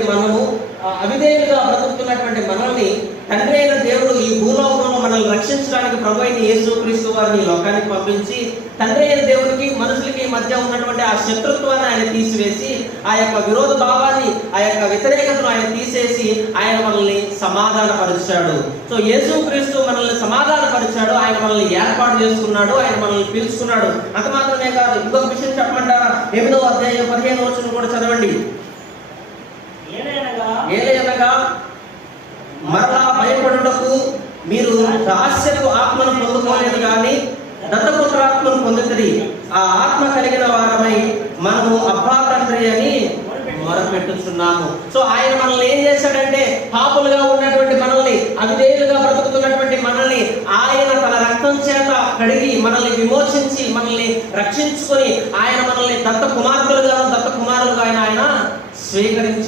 ఉన్నటువంటి మనము, అవిధేయులుగా బ్రతుకుతున్నటువంటి మనల్ని తండ్రి అయిన దేవుడు ఈ భూలోకంలో మనల్ని రక్షించడానికి ప్రభు అయిన యేసుక్రీస్తు వారిని ఈ లోకానికి పంపించి, తండ్రి అయిన దేవునికి మనుషులకి మధ్య ఉన్నటువంటి ఆ శత్రుత్వాన్ని ఆయన తీసివేసి, ఆ యొక్క విరోధ భావాన్ని, ఆ యొక్క వ్యతిరేకతను ఆయన తీసేసి ఆయన మనల్ని సమాధానపరిచాడు. సో యేసుక్రీస్తు మనల్ని సమాధానపరిచాడు, ఆయన మనల్ని ఏర్పాటు చేసుకున్నాడు, ఆయన మనల్ని పిలుచుకున్నాడు. అంత మాత్రమే కాదు, ఇంకొక విషయం చెప్పమంటారా? 8వ అధ్యాయం 15వ వచనం కూడా చదవండి. ఏలయనగా మరలా భయపడుటకు మీరు దాస్యపు ఆత్మను పొందుకోలేదు కానీ దత్తపుత్రాత్మను పొందుతుంది. ఆ ఆత్మ కలిగిన వారమై మనము అబ్బా తండ్రి అని మొరపెట్టుచున్నాము. సో ఆయన మనల్ని ఏం చేశాడంటే, పాపులుగా ఉన్నటువంటి మనల్ని, అవిధేయులుగా బ్రతుకుతున్నటువంటి మనల్ని ఆయన తన రక్తం చేత కడిగి మనల్ని విమోచించి మనల్ని రక్షించుకొని ఆయన మనల్ని దత్త కుమార్తెలుగా, దత్త కుమారులుగా ఆయన స్వీకరించాడు.